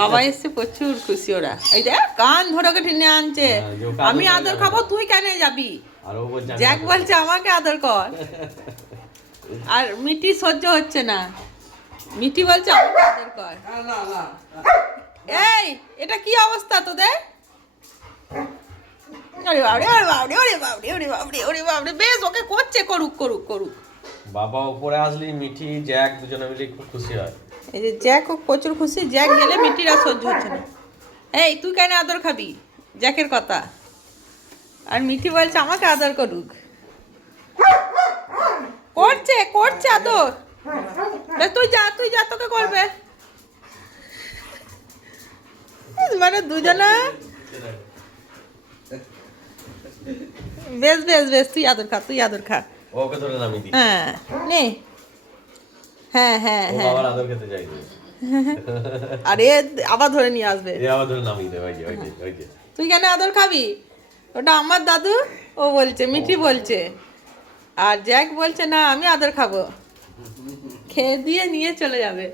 বাবা এসছে প্রচুর খুশি ওরা। এই দেখ কান ধরে ওকে টেনে আনছে। হ্যাঁ, আমি আদর খাব তুই কেন যাবি? আর জ্যাক বলছে আমাকে আদর কর। আর মিটি সহ্য হচ্ছে না। মিটি বলছে আমাকে আদর কর। এই এটা কি অবস্থা তোদের? ওরে বাবরে ওরে বাবরে ওরে বাবরে ওরে বাবরে ওরে বাবরে বেশ ওকে করছে করুক করুক করুক। বাবা উপরে আসলি মিঠি জ্যাক দুজনে মিলে খুব খুশি হয়। এই যে জ্যাক ও প্রচুর খুশি জ্যাক গেলে মিটির আর সহ্য হচ্ছে না। এই তুই কেন আদর খাবি? জ্যাকের কথা। আর মিঠি বলছে আমাকে আদর করুক। করছে করছে আদর। তুই যা তুই যা তোকে করবে। মানে দুজনা বেশ বেশ বেশ তুই আদর খা তুই আদর খা। হ্যাঁ নে। হ্যাঁ হ্যাঁ হ্যাঁ। আবার আদর খেতে চাইবে আরে আবার ধরে নিয়ে আসবে। এ আবার ধরে নামিয়ে দেবে ওই যে ওই যে তুই কেন আদর খাবি? ওটা আমার দাদু ও বলছে মিঠি বলছে। আর জ্যাক বলছে না আমি আদর খাব। খেয়ে দিয়ে নিয়ে চলে যাবে।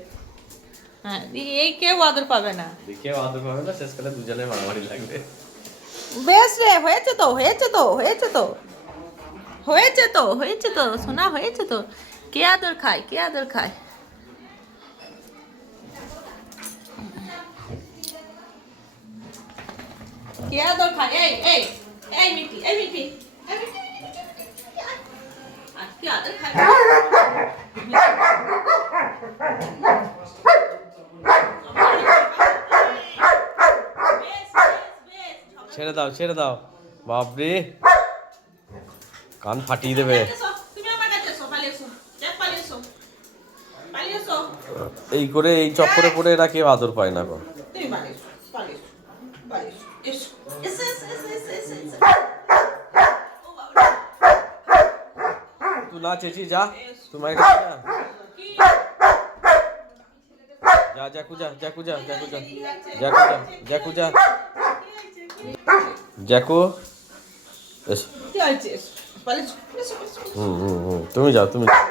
হ্যাঁ এই কেউ আদর পাবে না। দেখেও আদর পাবে না শেষকালে দুজনে মারামারি লাগবে। বেশ রে হয়েছে তো হয়েছে তো হয়েছে তো। হয়েছে তো হয়েছে তো শোনা হয়েছে তো। কে আদর খায় কে আদর খায় কে আদর খায় এই এই এই এই কে আদর। ছেড়ে দাও ছেড়ে দাও বাপরে কান ফাটিয়ে দেবে এই করে এই চক্করে পড়ে এরা কেউ আদর পায় না গো তুই না চেঁচি যা তোমার কাছে যা? যা জ্যাকু যা জ্যাকু যা জ্যাকু যা জ্যাকু যা যা জ্যাকু। হুম হুম হুম তুমি যাও তুমি যাও।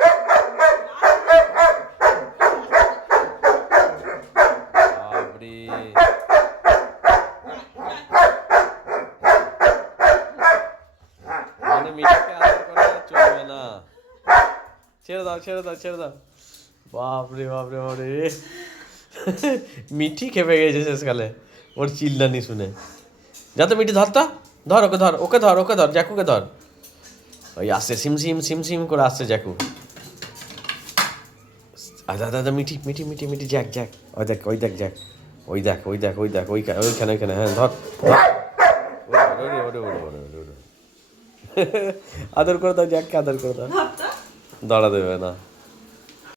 বাপরে। মিঠি খেপে গেছে শেষকালে। ওর চিল্লানি শুনে। যা তো মিঠি, ধর তো। ধর ওকে ধর ওকে ধর ওকে ধর, জ্যাকুকে ধর। ওই আসছে, সিম সিম সিম সিম করে আসছে জ্যাকু। আচ্ছা দাদা মিঠি মিঠি মিঠি মিঠি, জ্যাক জ্যাক। ওই দেখ ওই দেখ, জ্যাক। ওই দেখ ওই দেখ ওই দেখ ওই ওইখানে ওইখানে হ্যাঁ ধর। আদর করে দাও যাক আদর করে দাও? দাঁড়া দেবে না